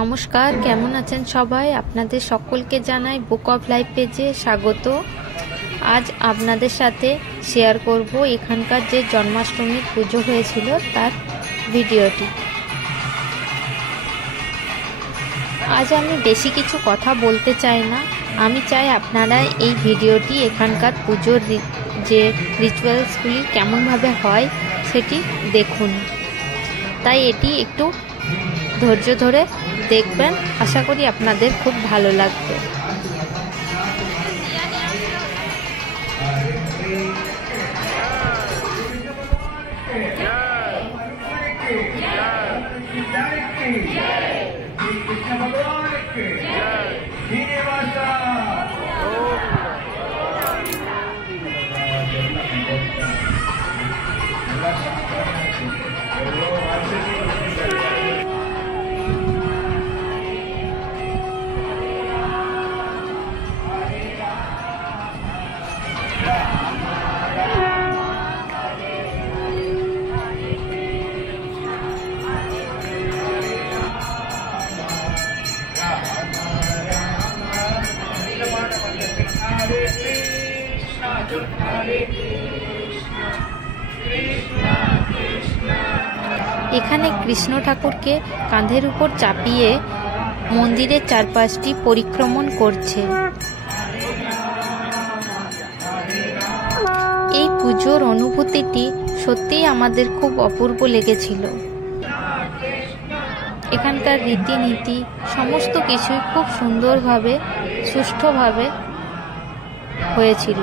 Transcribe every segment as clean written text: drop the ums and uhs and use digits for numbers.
নমস্কার, কেমন আছেন সবাই? আপনাদের সকলকে জানাই বুক অফ লাইফ পেজে স্বাগত। আজ আপনাদের সাথে শেয়ার করব এখানকার যে জন্মাষ্টমীর পুজো হয়েছিল তার ভিডিওটি। আজ আমি বেশি কিছু কথা বলতে চাই না, আমি চাই আপনারা এই ভিডিওটি এখানকার পুজোর যে রিচুয়ালসগুলি কেমনভাবে হয় সেটি দেখুন। তাই এটি একটু ধৈর্য ধরে দেখবেন, আশা করি আপনাদের খুব ভালো লাগবে। এখানে কৃষ্ণ ঠাকুরকে কাঁধের উপর চাপিয়ে মন্দিরের চারপাশটি পরিক্রমণ করছে। এই পুজোর অনুভূতিটি সত্যিই আমাদের খুব অপূর্ব লেগেছিল। এখানকার রীতিনীতি সমস্ত কিছুই খুব সুন্দরভাবে সুষ্ঠুভাবে হয়েছিল।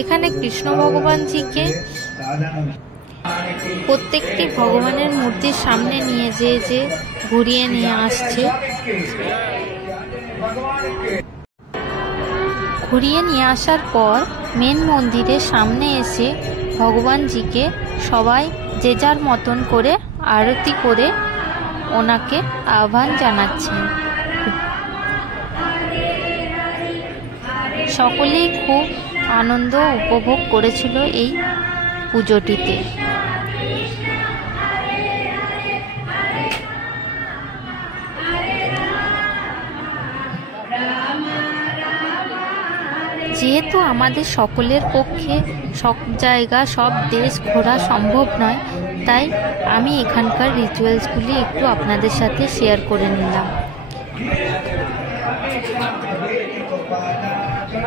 এখানে কৃষ্ণ ভগবানজিকে প্রত্যেকটি ভগবানের মূর্তির সামনে নিয়ে যে ঘুরিয়ে নিয়ে আসছে। ঘুরিয়ে নিয়ে আসার পর মেন মন্দিরের সামনে এসে ভগবানজিকে সবাই যে যার মতন করে আরতি করে ওনাকে আহ্বান জানাচ্ছেন। সকলেই খুব আনন্দ উপভোগ করেছিল এই পুজোটিতে। যেহেতু আমাদের সকলের পক্ষে সব জায়গা সব দেশ ঘোরা সম্ভব নয়, তাই আমি এখানকার রিচুয়ালসগুলি একটু আপনাদের সাথে শেয়ার করে নিলাম।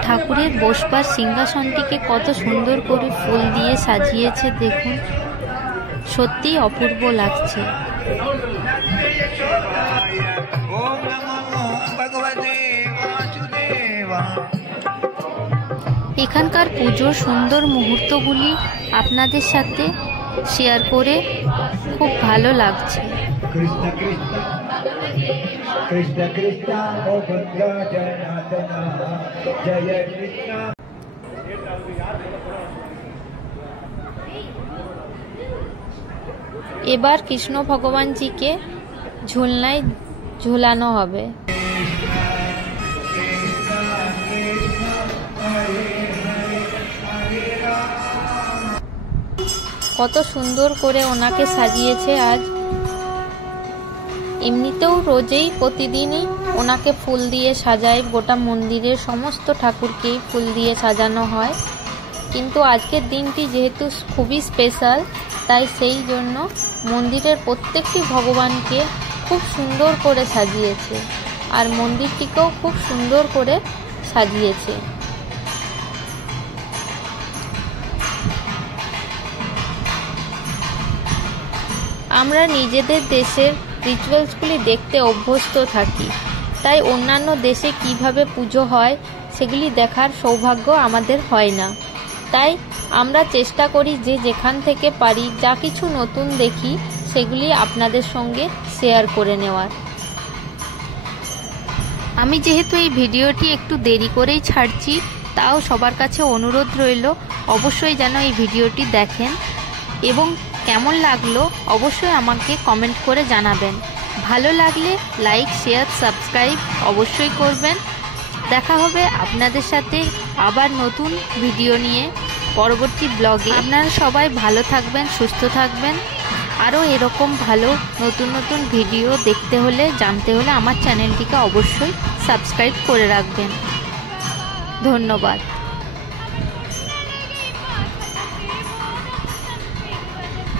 ঠাকুরের বসবার সিংহাসনটিকে কত সুন্দর করে ফুল দিয়ে সাজিয়েছে, দেখুন, সত্যিই অপূর্ব লাগছে। এখানকার পুজোর সুন্দর মুহূর্তগুলি আপনাদের সাথে শেয়ার করে খুব ভালো লাগছে। এবার কৃষ্ণ ভগবানজিকে ঝুলনায় ঝুলানো হবে। কত সুন্দর করে ওনাকে সাজিয়েছে আজ। এমনিতেও রোজেই প্রতিদিনই ওনাকে ফুল দিয়ে সাজায়, গোটা মন্দিরের সমস্ত ঠাকুরকেই ফুল দিয়ে সাজানো হয়, কিন্তু আজকের দিনটি যেহেতু খুবই স্পেশাল, তাই সেই জন্য মন্দিরের প্রত্যেকটি ভগবানকে খুব সুন্দর করে সাজিয়েছে, আর মন্দিরটিকেও খুব সুন্দর করে সাজিয়েছে। আমরা নিজেদের দেশের রিচুয়ালসগুলি দেখতে অভ্যস্ত থাকি, তাই অন্যান্য দেশে কিভাবে পুজো হয় সেগুলি দেখার সৌভাগ্য আমাদের হয় না। তাই আমরা চেষ্টা করি যে যেখান থেকে পারি যা কিছু নতুন দেখি সেগুলি আপনাদের সঙ্গে শেয়ার করে নেওয়ার। আমি যেহেতু এই ভিডিওটি একটু দেরি করেই ছাড়ছি, তাও সবার কাছে অনুরোধ রইল অবশ্যই যেন এই ভিডিওটি দেখেন এবং কেমন লাগলো অবশ্যই আমাকে কমেন্ট করে জানাবেন। ভালো লাগলে লাইক, শেয়ার, সাবস্ক্রাইব অবশ্যই করবেন। দেখা হবে আপনাদের সাথে আবার নতুন ভিডিও নিয়ে পরবর্তী ব্লগে। আপনারা সবাই ভালো থাকবেন, সুস্থ থাকবেন। আরও এরকম ভালো নতুন নতুন ভিডিও দেখতে হলে, জানতে হলে আমার চ্যানেলটিকে অবশ্যই সাবস্ক্রাইব করে রাখবেন। ধন্যবাদ।